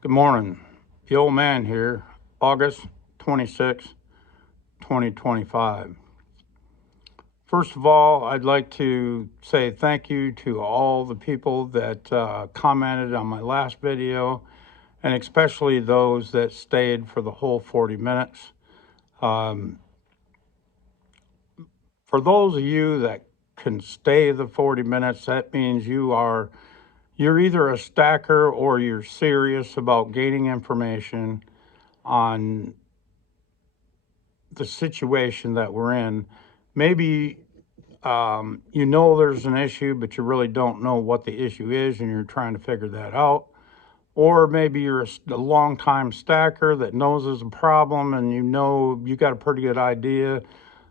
Good morning. The old man here, August 26, 2025. First of all, I'd like to say thank you to all the people that commented on my last video, and especially those that stayed for the whole 40 minutes. Um, for those of you that can stay the 40 minutes, that means you're either a stacker or you're serious about gaining information on the situation that we're in. Maybe you know there's an issue, but you really don't know what the issue is, and you're trying to figure that out. Or maybe you're a long-time stacker that knows there's a problem, and you know you got a pretty good idea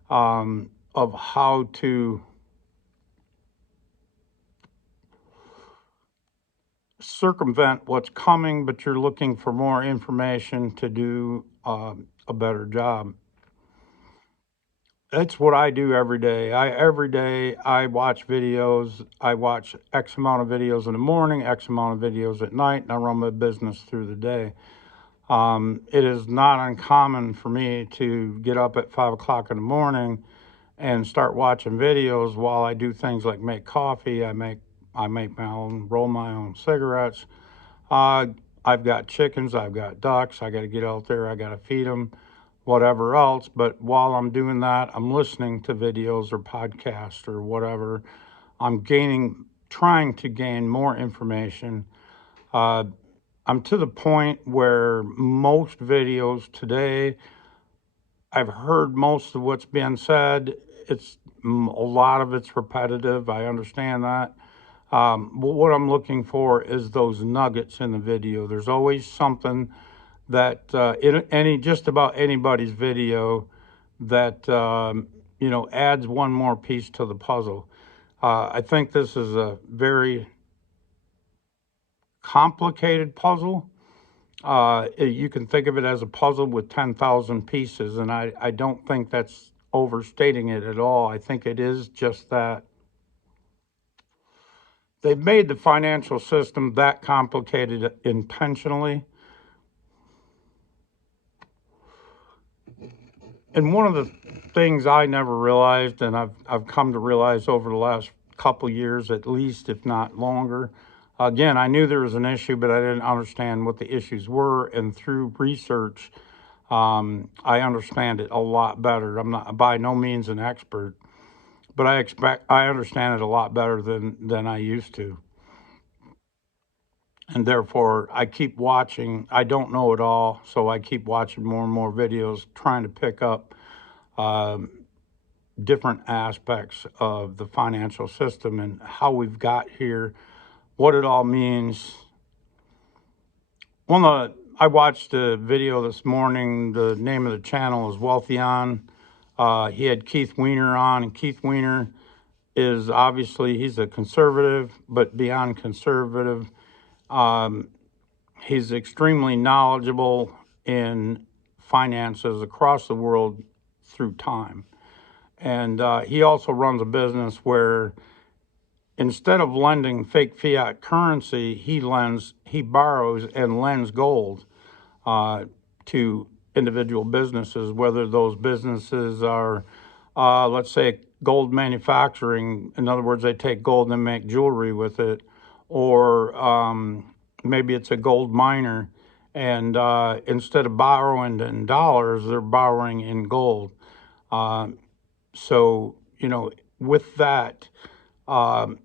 of how to circumvent what's coming, but you're looking for more information to do a better job. That's what I do every day. Every day I watch videos. I watch X amount of videos in the morning, X amount of videos at night, and I run my business through the day. It is not uncommon for me to get up at 5 o'clock in the morning and start watching videos while I do things like make coffee. I make my own, roll my own cigarettes. Uh, I've got chickens, I've got ducks. I got to get out there. I got to feed them, whatever else. But while I'm doing that, I'm listening to videos or podcasts or whatever. Trying to gain more information. Uh, I'm to the point where most videos today, I've heard most of what's being said. A lot of it's repetitive. I understand that. But what I'm looking for is those nuggets in the video. There's always something that in just about anybody's video that adds one more piece to the puzzle. I think this is a very complicated puzzle. You can think of it as a puzzle with 10,000 pieces, and I don't think that's overstating it at all. I think it is just that. They've made the financial system that complicated intentionally. And one of the things I never realized, and I've come to realize over the last couple years at least, if not longer. Again, I knew there was an issue, but I didn't understand what the issues were. And through research, I understand it a lot better. I'm not by no means an expert, but I understand it a lot better than I used to. And therefore, I keep watching. I don't know it all, so I keep watching more and more videos, trying to pick up um, different aspects of the financial system and how we've got here, what it all means. I watched a video this morning. The name of the channel is Wealthy On. He had Keith Weiner on, and Keith Weiner is obviously he's a conservative, but beyond conservative, um, he's extremely knowledgeable in finances across the world through time. And he also runs a business where instead of lending fake fiat currency, he borrows and lends gold to individual businesses, whether those businesses are, let's say, gold manufacturing. In other words, they take gold and make jewelry with it, or maybe it's a gold miner, and instead of borrowing in dollars, they're borrowing in gold. So, with that, um,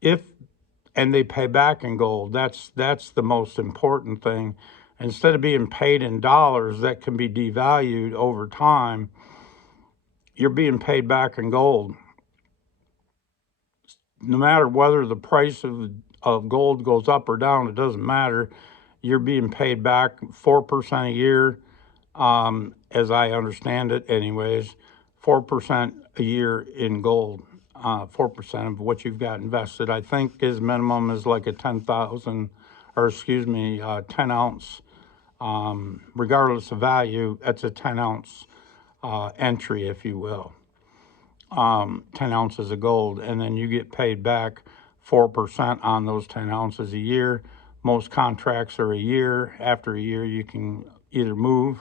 if and they pay back in gold. That's the most important thing. Instead of being paid in dollars that can be devalued over time, you're being paid back in gold. No matter whether the price of gold goes up or down, it doesn't matter. You're being paid back 4% a year, as I understand it, anyways. 4% a year in gold. 4% of what you've got invested. I think his minimum is like a 10,000, or excuse me, 10 ounce. Regardless of value, that's a 10 ounce entry, if you will. 10 ounces of gold, and then you get paid back 4% on those 10 ounces a year. Most contracts are a year. After a year, you can either move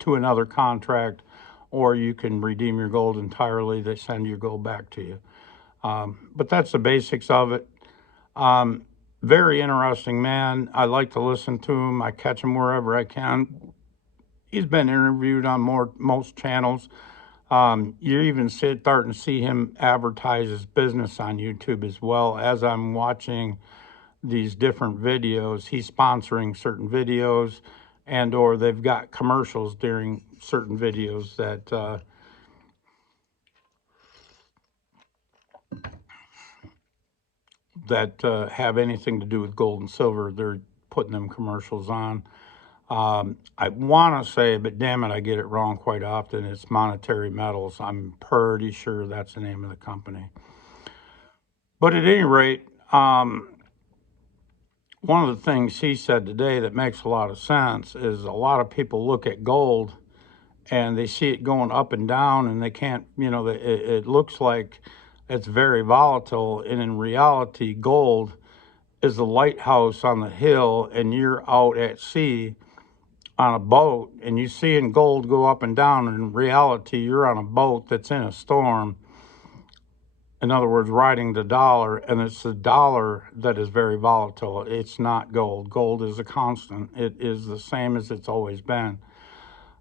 to another contract, or you can redeem your gold entirely. They send your gold back to you. But that's the basics of it. Very interesting man. I like to listen to him. I catch him wherever I can. He's been interviewed on most channels. You're even starting to see him advertise his business on YouTube as well. As I'm watching these different videos, he's sponsoring certain videos, and or they've got commercials during certain videos that have anything to do with gold and silver. They're putting them commercials on. I want to say, but damn it, I get it wrong quite often. It's Monetary Metals. I'm pretty sure that's the name of the company. But at any rate, one of the things he said today that makes a lot of sense is a lot of people look at gold and they see it going up and down, and they can't, it looks like it's very volatile. And in reality, gold is the lighthouse on the hill, and you're out at sea on a boat, and you see in gold go up and down. And in reality, you're on a boat that's in a storm. In other words, riding the dollar, and it's the dollar that is very volatile. It's not gold. Gold is a constant. It is the same as it's always been.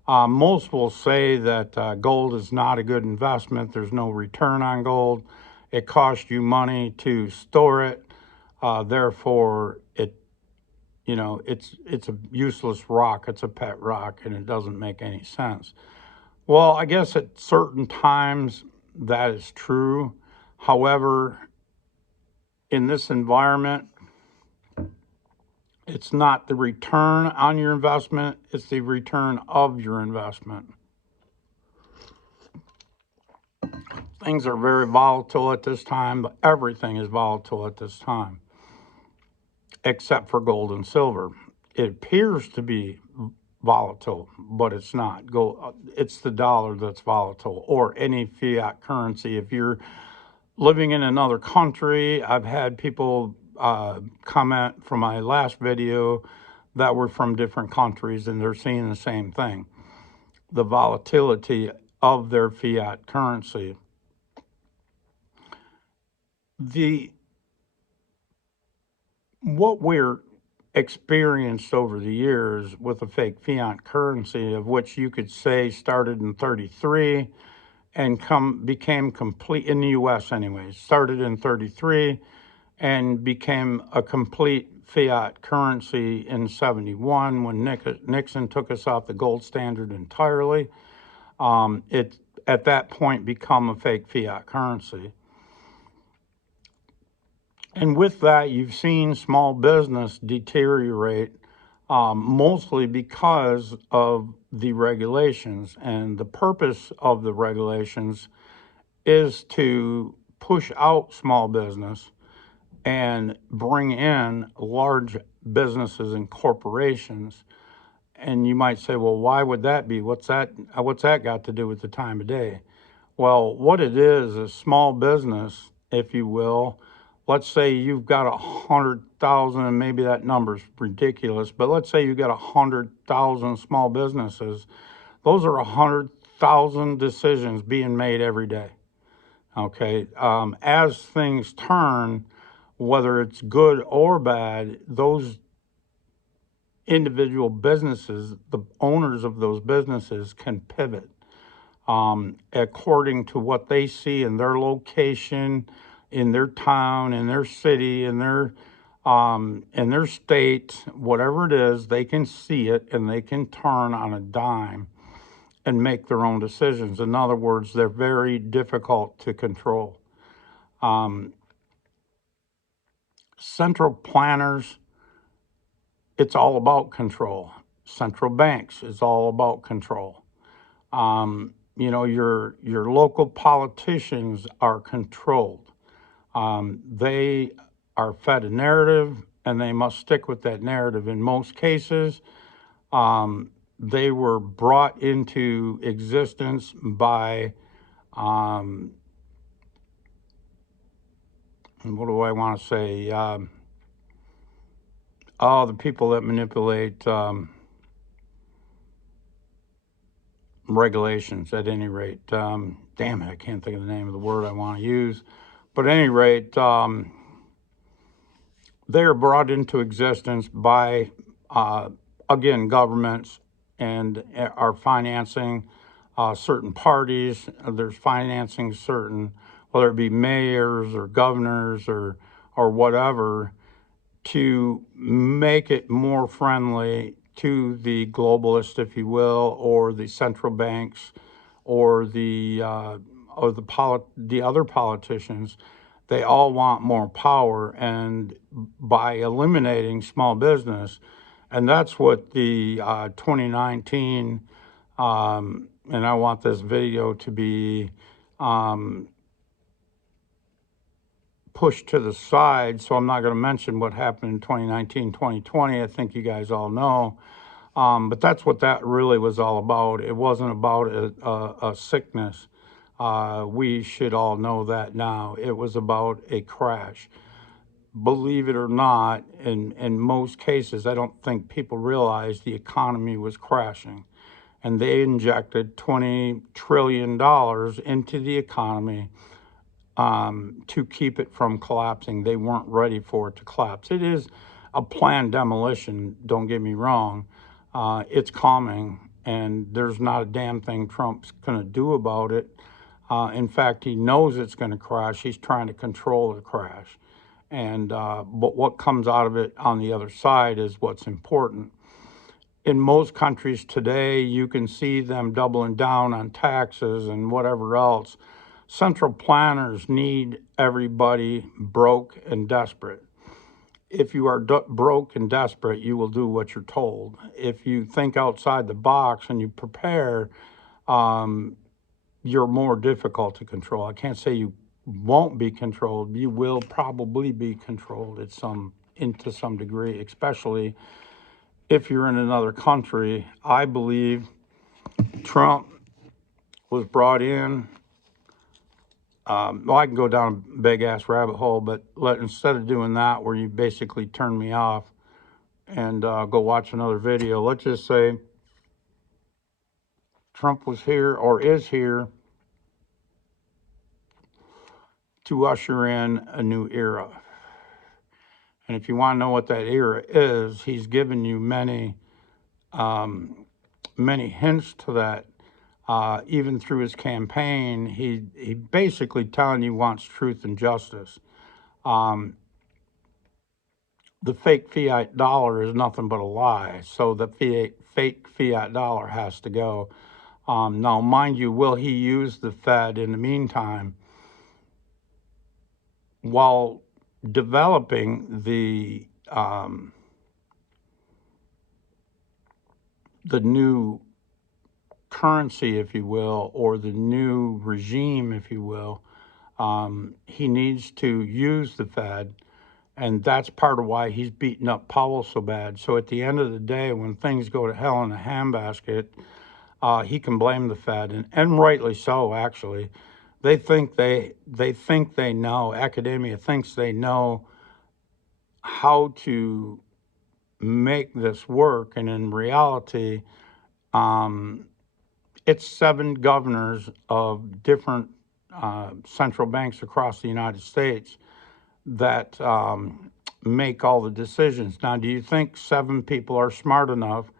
Most will say that gold is not a good investment. There's no return on gold. It costs you money to store it. Therefore, it's a useless rock. It's a pet rock, and it doesn't make any sense. Well, I guess at certain times that is true. However, in this environment, it's not the return on your investment, it's the return of your investment. Things are very volatile at this time. Everything is volatile at this time, except for gold and silver. It appears to be volatile, but it's not. It's the dollar that's volatile, or any fiat currency. If you're living in another country, I've had people comment from my last video that were from different countries, and they're seeing the same thing, the volatility of their fiat currency. What we're experienced over the years with a fake fiat currency, of which you could say started in 33 and became complete in the US anyways, started in 33 and became a complete fiat currency in 71 when Nixon took us off the gold standard entirely. It at that point become a fake fiat currency. And with that, you've seen small business deteriorate, mostly because of the regulations. And the purpose of the regulations is to push out small business and bring in large businesses and corporations. And you might say, well, why would that be? What's that got to do with the time of day? Well, what it is small business, if you will. Let's say you've got 100,000, and maybe that number's ridiculous, but let's say you've got 100,000 small businesses. Those are 100,000 decisions being made every day. Okay, as things turn, whether it's good or bad, those individual businesses, the owners of those businesses, can pivot according to what they see in their location, in their town, in their city, in their state, whatever it is. They can see it and they can turn on a dime and make their own decisions. In other words, they're very difficult to control. Central planners, it's all about control. Central banks is all about control. Your local politicians are controlled. They are fed a narrative, and they must stick with that narrative. In most cases, they were brought into existence by, what do I want to say? Oh, the people that manipulate regulations at any rate. Damn it, I can't think of the name of the word I want to use. But at any rate, they are brought into existence by, again, governments and are financing certain parties. There's financing certain, whether it be mayors or governors or whatever, to make it more friendly to the globalists, if you will, or the central banks, or the other politicians. They all want more power, and by eliminating small business, and that's what the 2019. And I want this video to be pushed to the side, so I'm not going to mention what happened in 2019, 2020. I think you guys all know. But that's what that really was all about. It wasn't about a sickness. We should all know that now. It was about a crash. Believe it or not, in most cases, I don't think people realize the economy was crashing. And they injected $20 trillion into the economy to keep it from collapsing. They weren't ready for it to collapse. It is a planned demolition, don't get me wrong. It's coming, and there's not a damn thing Trump's going to do about it. In fact, he knows it's going to crash. He's trying to control the crash. And but what comes out of it on the other side is what's important. In most countries today, you can see them doubling down on taxes and whatever else. Central planners need everybody broke and desperate. If you are broke and desperate, you will do what you're told. If you think outside the box and you prepare, you're more difficult to control. I can't say you won't be controlled. You will probably be controlled to some degree, especially if you're in another country. I believe Trump was brought in. Well, I can go down a big ass rabbit hole, but instead of doing that, where you basically turn me off and go watch another video, let's just say Trump was here or is here to usher in a new era. And if you want to know what that era is, he's given you many hints to that. Even through his campaign, he basically telling you wants truth and justice. The fake fiat dollar is nothing but a lie, so the fake fiat dollar has to go. Now, mind you, will he use the Fed in the meantime while developing the new currency, if you will, or the new regime, if you will? He needs to use the Fed, and that's part of why he's beating up Powell so bad. So at the end of the day, when things go to hell in a handbasket, he can blame the Fed, and rightly so, actually. They think they know, academia thinks they know how to make this work, and in reality, it's 7 governors of different central banks across the United States that make all the decisions. Now, do you think 7 people are smart enough,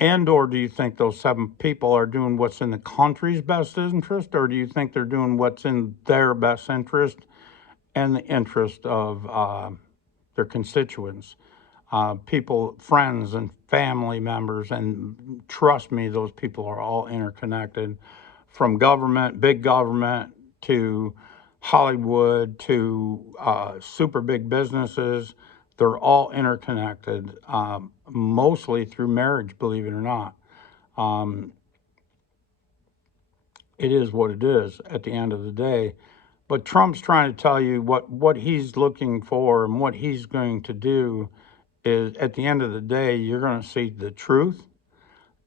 and or do you think those 7 people are doing what's in the country's best interest, or do you think they're doing what's in their best interest and the interest of their constituents? People, friends and family members, and trust me, those people are all interconnected, from government, big government, to Hollywood, to super big businesses. They're all interconnected, mostly through marriage, believe it or not. It is what it is at the end of the day. But Trump's trying to tell you what he's looking for and what he's going to do is, at the end of the day, you're going to see the truth,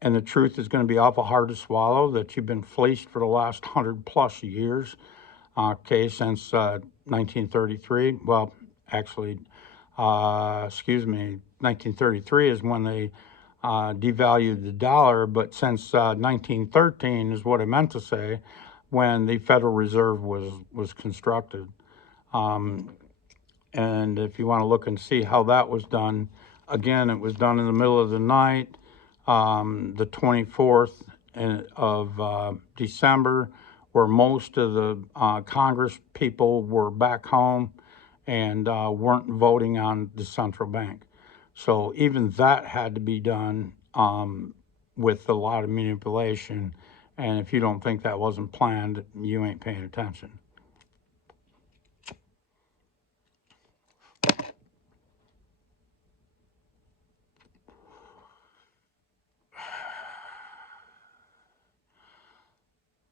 and the truth is going to be awful hard to swallow, that you've been fleeced for the last 100 plus years, since 1933. Well, actually, 1933 is when they devalued the dollar, but since 1913 is what I meant to say, when the Federal Reserve was constructed. And if you want to look and see how that was done, again, it was done in the middle of the night, the 24th of December, where most of the Congress people were back home and weren't voting on the central bank. So even that had to be done with a lot of manipulation. And if you don't think that wasn't planned, you ain't paying attention.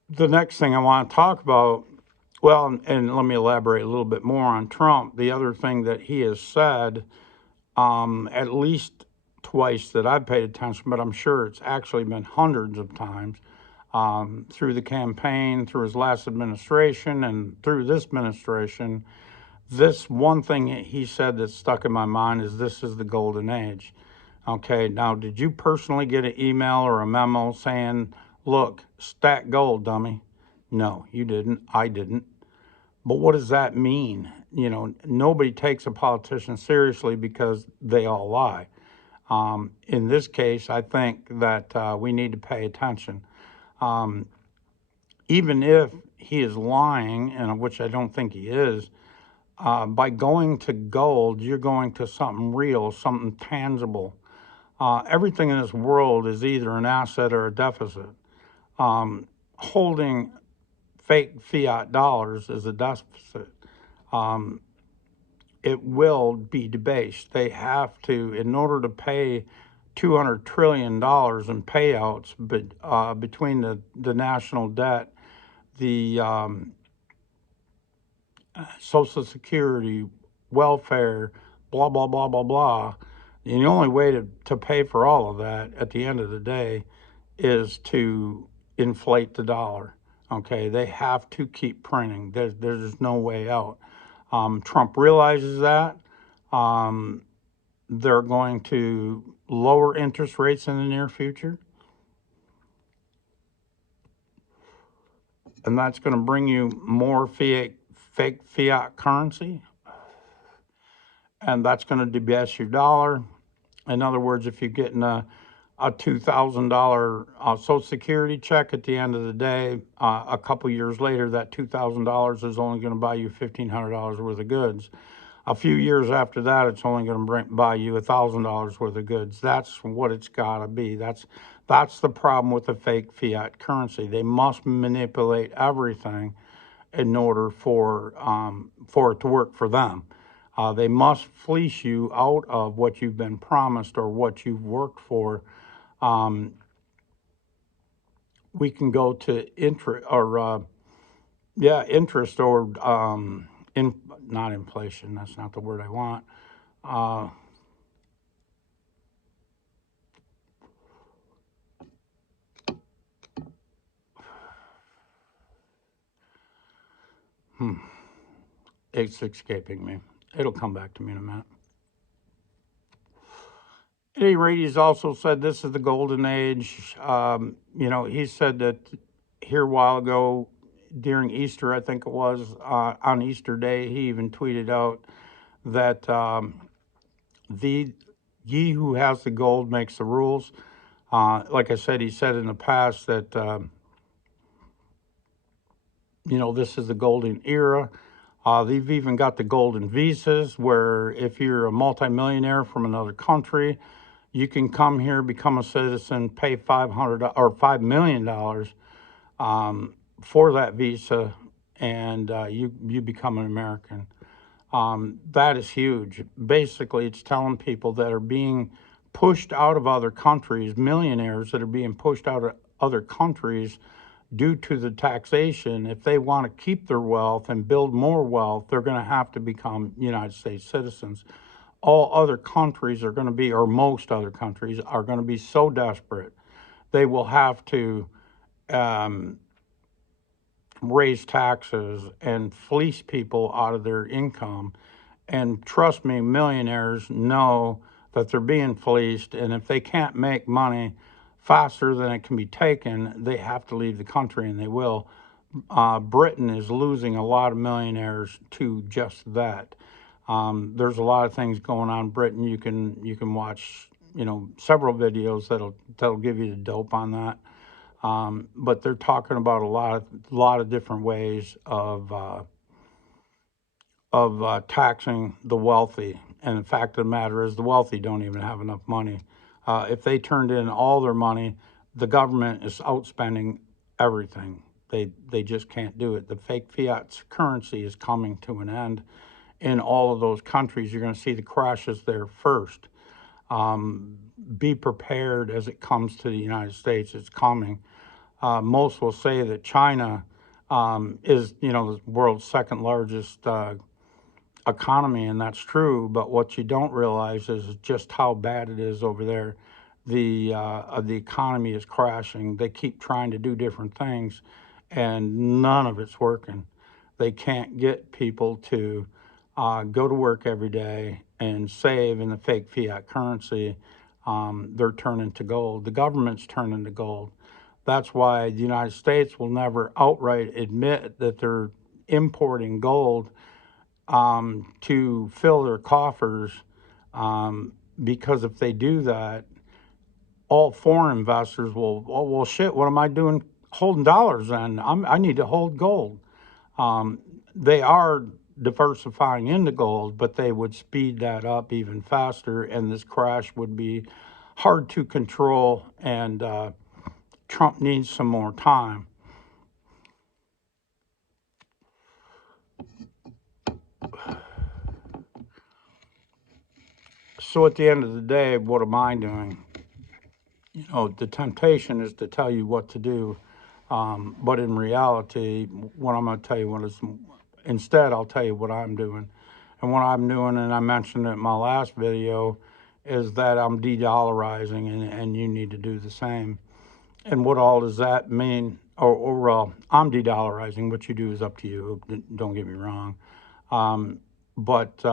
The next thing I want to talk about, well, and let me elaborate a little bit more on Trump. The other thing that he has said, at least twice that I've paid attention, but I'm sure it's actually been hundreds of times through the campaign, through his last administration, and through this administration. This one thing he said that stuck in my mind is this is the golden age. Okay, now did you personally get an email or a memo saying, look, stack gold, dummy? No, you didn't. I didn't. But what does that mean? You know, nobody takes a politician seriously because they all lie. In this case, I think that we need to pay attention. Even if he is lying, and which I don't think he is, by going to gold, you're going to something real, something tangible. Everything in this world is either an asset or a deficit. Holding fake fiat dollars is a deficit. It will be debased. They have to, in order to pay $200 trillion in payouts, but between the national debt, the Social Security, welfare, blah, blah, blah, blah, blah. And the only way to pay for all of that at the end of the day is to inflate the dollar. Okay, they have to keep printing. There's no way out. Trump realizes that. They're going to lower interest rates in the near future, and that's going to bring you more fake fiat currency, and that's going to debase your dollar. In other words, if you're getting a $2,000 Social Security check at the end of the day, a couple years later, that $2,000 is only going to buy you $1,500 worth of goods. A few years after that, it's only going to buy you $1,000 worth of goods. That's what it's got to be. That's the problem with the fake fiat currency. They must manipulate everything in order for it to work for them. They must fleece you out of what you've been promised or what you've worked for. We can go to interest or interest or not inflation. That's not the word I want. It's escaping me. It'll come back to me in a minute. At any rate, he's also said this is the golden age. He said that here a while ago during Easter, I think it was, on Easter Day, he even tweeted out that the ye who has the gold makes the rules. Like I said, he said in the past that, this is the golden era. They've even got the golden visas where if you're a multimillionaire from another country, you can come here, become a citizen, pay $500 or $5 million for that visa, and you become an American. That is huge. Basically, it's telling people that are being pushed out of other countries, millionaires that are being pushed out of other countries due to the taxation. If they want to keep their wealth and build more wealth, they're going to have to become United States citizens. All other countries are going to be, or most other countries are going to be so desperate, they will have to raise taxes and fleece people out of their income And trust me, millionaires know that they're being fleeced, and if they can't make money faster than it can be taken, they have to leave the country, and they will. Britain is losing a lot of millionaires to just that. There's a lot of things going on in Britain. You can watch several videos that'll give you the dope on that. But they're talking about a lot of different ways of taxing the wealthy. And the fact of the matter is, the wealthy don't even have enough money. If they turned in all their money, the government is outspending everything. They just can't do it. The fake fiat currency is coming to an end in all of those countries. You're going to see the crashes there first. Be prepared as it comes to the United States. It's coming. Most will say that China is, the world's second largest economy, and that's true. But what you don't realize is just how bad it is over there. The economy is crashing. They keep trying to do different things, and none of it's working. They can't get people to go to work every day and save in the fake fiat currency. They're turning to gold. The government's turning to gold. That's why the United States will never outright admit that they're importing gold to fill their coffers, because if they do that, all foreign investors will, oh, well, shit, what am I doing holding dollars then? I need to hold gold. They are diversifying into gold, but they would speed that up even faster, and this crash would be hard to control, and Trump needs some more time. So at the end of the day, what am I doing? The temptation is to tell you what to do, but in reality, what I'm going to tell you what is, instead, I'll tell you what I'm doing. And what I'm doing, and I mentioned it in my last video, is that I'm de-dollarizing, and you need to do the same. And what all does that mean? I'm de-dollarizing. What you do is up to you. Don't get me wrong. But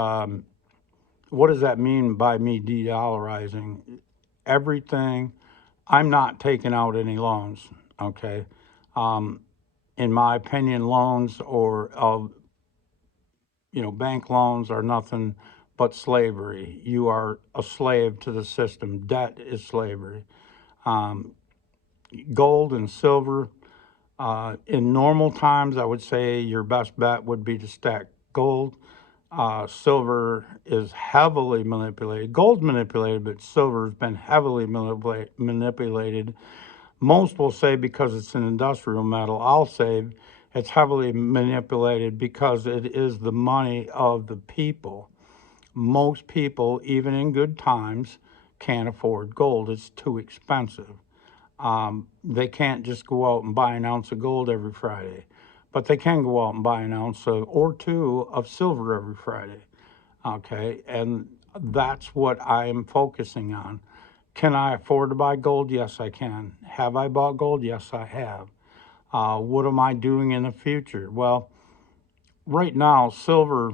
what does that mean by me de-dollarizing? Everything. I'm not taking out any loans. Okay. In my opinion, loans or bank loans are nothing but slavery. You are a slave to the system. Debt is slavery. Gold and silver. In normal times, I would say your best bet would be to stack gold. Silver is heavily manipulated. Gold's manipulated, but silver has been heavily manipulated. Most will say because it's an industrial metal. I'll say it's heavily manipulated because it is the money of the people. Most people, even in good times, can't afford gold. It's too expensive. They can't just go out and buy an ounce of gold every Friday, but they can go out and buy an ounce or two of silver every Friday. Okay, and that's what I am focusing on. Can I afford to buy gold? Yes, I can. Have I bought gold? Yes, I have. What am I doing in the future? Well, right now, silver,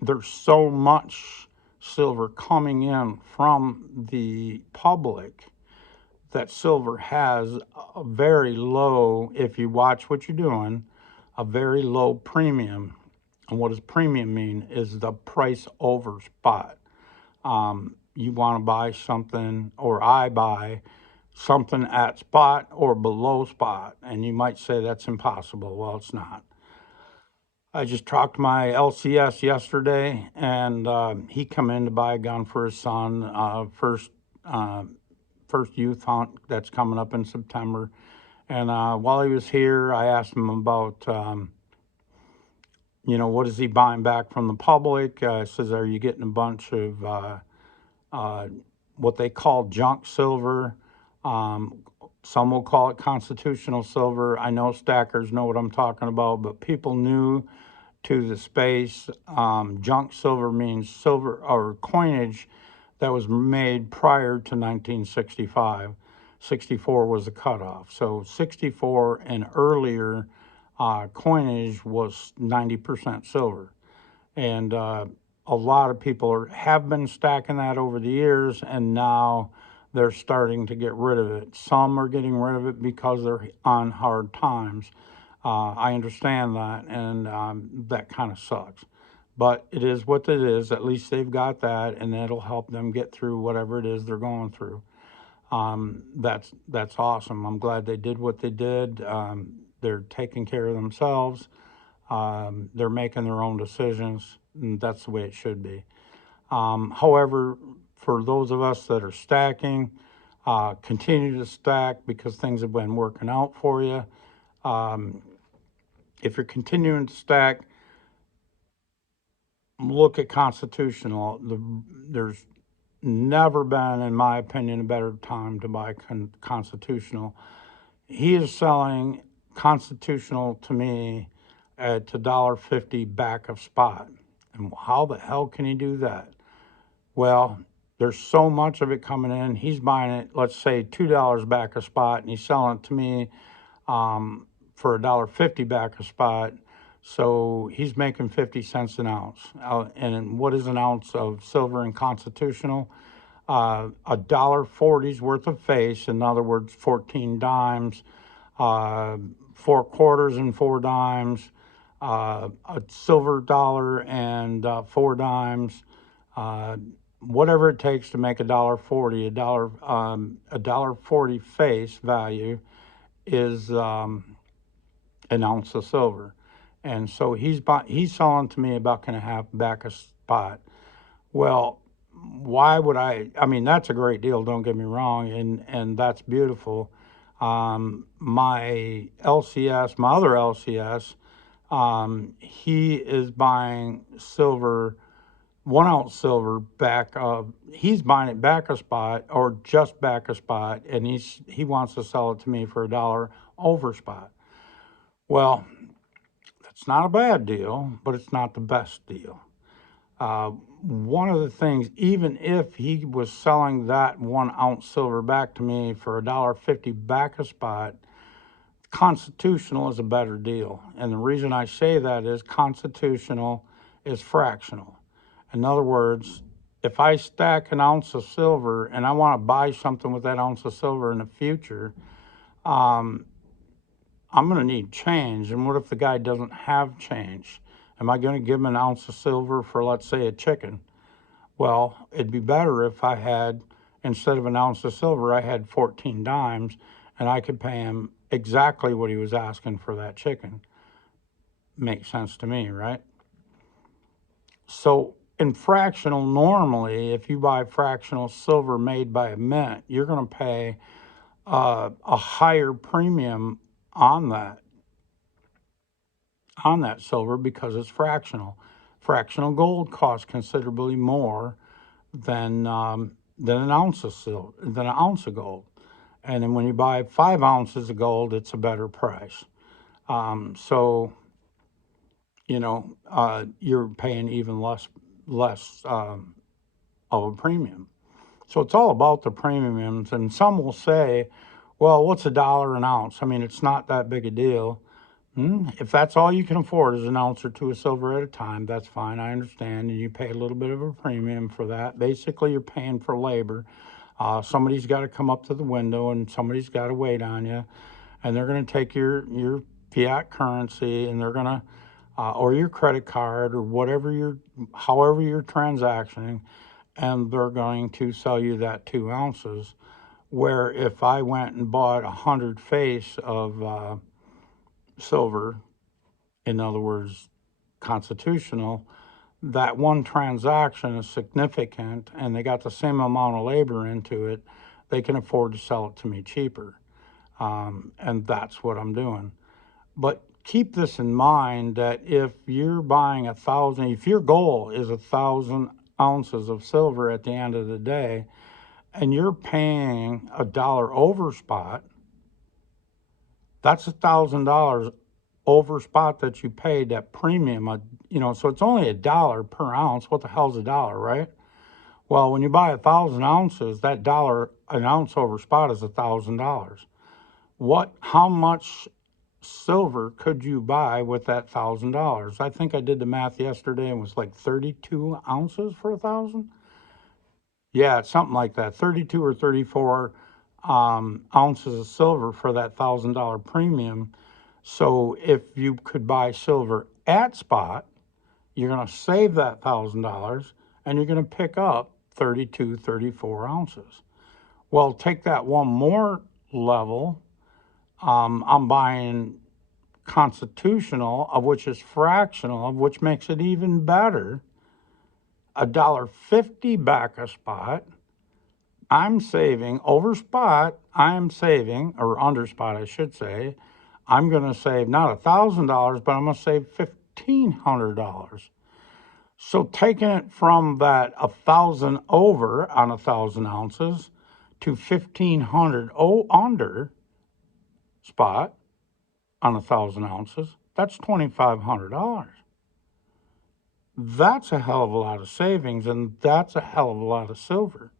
there's so much silver coming in from the public that silver has a very low, if you watch what you're doing, a very low premium. And what does premium mean? Is the price over spot. You want to buy something, or I buy something at spot or below spot. And you might say that's impossible. Well, it's not. I just talked to my LCS yesterday, and he come in to buy a gun for his son. First youth hunt that's coming up in September. And while he was here, I asked him about, what is he buying back from the public? Says, are you getting a bunch of what they call junk silver? Some will call it constitutional silver. I know stackers know what I'm talking about, but people new to the space, junk silver means silver or coinage that was made prior to 1965. 64 was the cutoff. So 64 and earlier coinage was 90% silver. And a lot of people have been stacking that over the years, and now they're starting to get rid of it. Some are getting rid of it because they're on hard times. I understand that, and that kind of sucks. But it is what it is. At least they've got that, and it'll help them get through whatever it is they're going through. That's awesome. I'm glad they did what they did. They're taking care of themselves. They're making their own decisions, and that's the way it should be. However, for those of us that are stacking, continue to stack because things have been working out for you. If you're continuing to stack, look at Constitutional. There's never been, in my opinion, a better time to buy Constitutional. He is selling Constitutional to me at $1.50 back of spot. And how the hell can he do that? Well, there's so much of it coming in. He's buying it, let's say, $2 back a spot, and he's selling it to me for $1.50 back a spot. So he's making 50 cents an ounce. And what is an ounce of silver in Constitutional? $1.40's worth of face, in other words, 14 dimes, 4 quarters and 4 dimes, a silver dollar and 4 dimes, whatever it takes to make $1.40. $1.40 face value is an ounce of silver, and so he's selling to me about can a half back a spot. Well, why would I mean, that's a great deal, don't get me wrong, and that's beautiful. My LCS, my other LCS, he is buying silver, 1 ounce silver back of, he's buying it back a spot or just back a spot, and he wants to sell it to me for $1 over spot. Well, that's not a bad deal, but it's not the best deal. One of the things, even if he was selling that 1 ounce silver back to me for $1.50 back a spot, Constitutional is a better deal. And the reason I say that is Constitutional is fractional. In other words, if I stack an ounce of silver and I want to buy something with that ounce of silver in the future, I'm going to need change. And what if the guy doesn't have change? Am I going to give him an ounce of silver for, let's say, a chicken? Well, it'd be better if I had, instead of an ounce of silver, I had 14 dimes, and I could pay him exactly what he was asking for that chicken. Makes sense to me, right? So in fractional, normally, if you buy fractional silver made by a mint, you're going to pay a higher premium on that silver because it's fractional. Fractional gold costs considerably more than an ounce of silver, than an ounce of gold. And then when you buy 5 ounces of gold, it's a better price. So you're paying even less of a premium. So it's all about the premiums. And some will say, well, what's $1 an ounce? I mean, it's not that big a deal. If that's all you can afford is an ounce or 2 of silver at a time, that's fine. I understand. And you pay a little bit of a premium for that. Basically, you're paying for labor. Somebody's got to come up to the window and somebody's got to wait on you. And they're going to take your fiat currency, and they're going to, or your credit card or however you're transactioning, and they're going to sell you that 2 ounces. Where if I went and bought 100 face of silver, in other words, Constitutional, that one transaction is significant and they got the same amount of labor into it, they can afford to sell it to me cheaper. And that's what I'm doing. But keep this in mind that if you're buying 1,000, if your goal is 1,000 ounces of silver at the end of the day, and you're paying $1 over spot, that's $1,000 over spot that you paid, that premium. So it's only $1 per ounce. What the hell's $1, right? Well, when you buy 1,000 ounces, that $1 an ounce over spot is $1,000. How much silver could you buy with that $1,000? I think I did the math yesterday and it was like 32 ounces for 1,000. Yeah, it's something like that. 32 or 34 ounces of silver for that $1,000 premium. So if you could buy silver at spot, you're going to save that $1,000 and you're going to pick up 32, 34 ounces. Well, take that one more level. I'm buying constitutional, of which is fractional, of which makes it even better. $1.50 back a spot. I'm saving over spot. I'm saving, or under spot, I should say. I'm going to save not $1,000, but I'm going to save $1,500. So taking it from that 1,000 over on 1,000 ounces to 1,500 under spot on 1,000 ounces, that's $2,500. That's a hell of a lot of savings, and that's a hell of a lot of silver.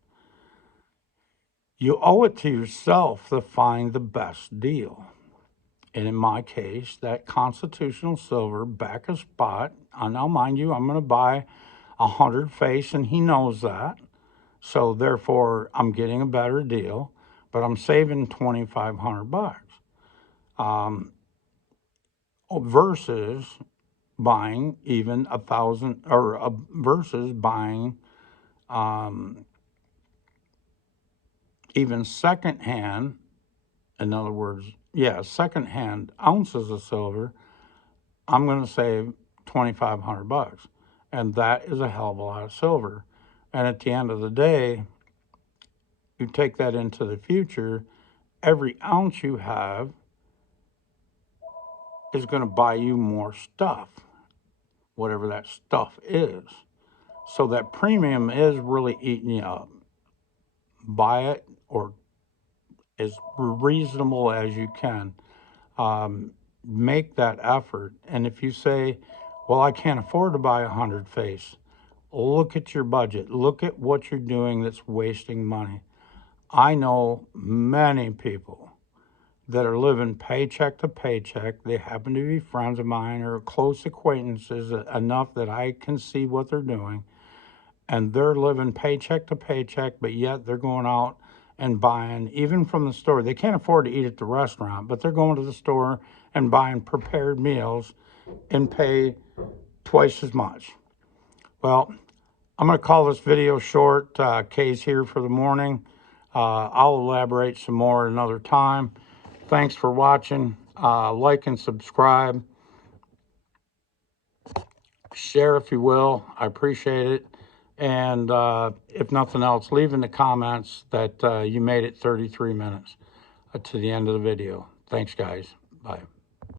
You owe it to yourself to find the best deal. And in my case, that constitutional silver back a spot. Now, mind you, I'm going to buy 100 face, and he knows that. So therefore, I'm getting a better deal, but I'm saving $2,500 versus buying even 1,000, or versus buying even secondhand. In other words, secondhand ounces of silver. I'm going to save $2,500, and that is a hell of a lot of silver. And at the end of the day, you take that into the future, every ounce you have is going to buy you more stuff, whatever that stuff is. So that premium is really eating you up. Buy it, or as reasonable as you can. Make that effort. And if you say, well, I can't afford to buy 100 face, look at your budget. Look at what you're doing that's wasting money. I know many people that are living paycheck to paycheck. They happen to be friends of mine or close acquaintances enough that I can see what they're doing. And they're living paycheck to paycheck, but yet they're going out and buying, even from the store. They can't afford to eat at the restaurant, but they're going to the store and buying prepared meals and pay twice as much. Well, I'm going to call this video short. Kay's here for the morning. I'll elaborate some more another time. Thanks for watching. Like and subscribe. Share if you will. I appreciate it. And if nothing else, leave in the comments that you made it 33 minutes to the end of the video. Thanks, guys. Bye.